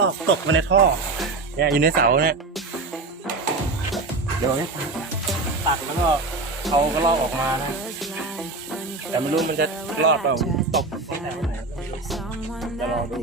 ลอกตกมาในท่อ เนี่ยอยู่ในเสาเนี่ย เดี๋ยวให้ตัดแล้วก็เอาก็ลอกออกมานะ แต่ไม่รู้มันจะรอดเปล่าตกที่ไหนไหนจะรอดู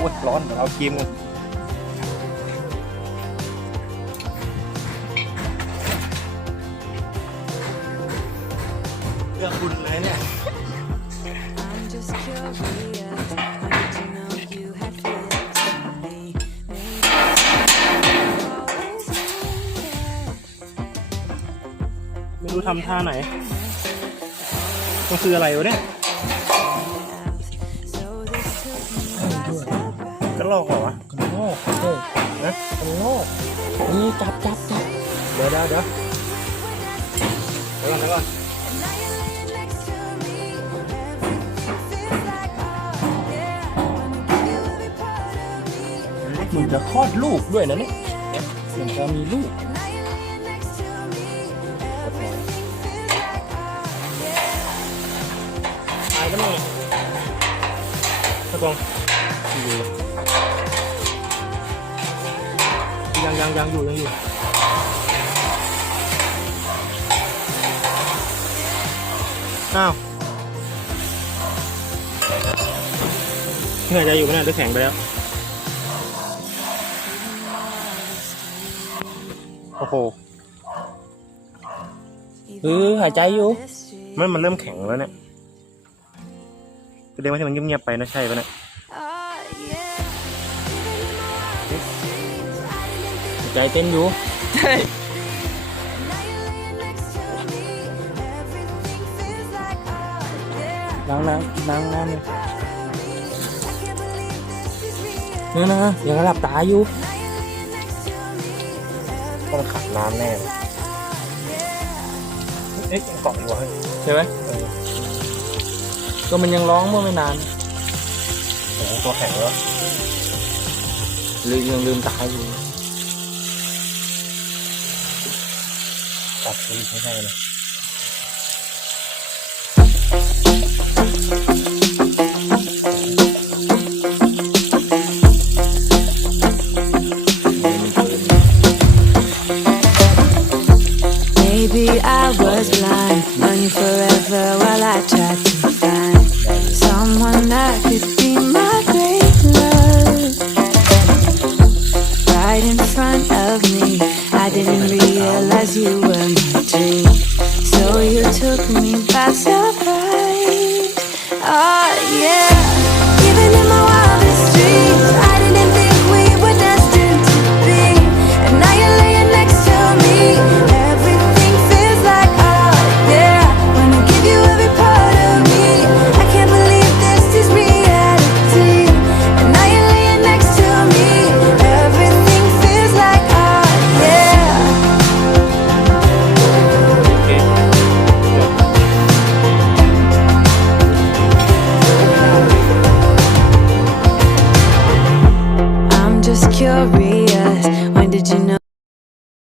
อ้ยร้อนเดี๋ยวเอาครีมก่อนเลือกคุณเลยเนี่ย I'm just curious. Wanted to know you had feelings for me. Maybe always needed. ไม่รู้ทำท่าไหน มันคืออะไรวะเนี่ย ลอกเหรอวะกันโลกเฮ้ยนะกันโลกนี่จับจับจับเดี๋ยวเดี๋ยวเดี๋ยวเดี๋ยวก่อนเก่อนเหมือนจะคลอดลูกด้วยนะเนี่ยเหมือนจะมีลูกตายก็ไม่ตะกง ยังยังยังอยู่ยังอยู่อ้าวเหนื่อยใจอยู่ไหมเนี่ยหรือแข็งไปแล้ว โอ้โหเออหายใจอยู่ มันมันเริ่มแข็งแล้วเนี่ยแสดงว่าที่มันเงียบๆไปนะใช่ปะเนี่ย ใจเต้นอยู่ ใช่ ล้างน้ำล้างน้ำเลยเนี่ยนะยังหลับตาอยู่ต้องขัดน้ำแน่เลยเอ๊ะยังเกาะอยู่วะเฮ้ยใช่ไหมก็มันยังร้องเมื่อไม่นานโอ้โหตัวแข็งแล้วลืมยังลืมตาอยู่ ตัดอีกไม่ใช่เลย Maybe I was blind, running forever while I tried to find someone that could be my great love. Right in front of me, I didn't realize you were my dream. So you took me by surprise. Oh curious.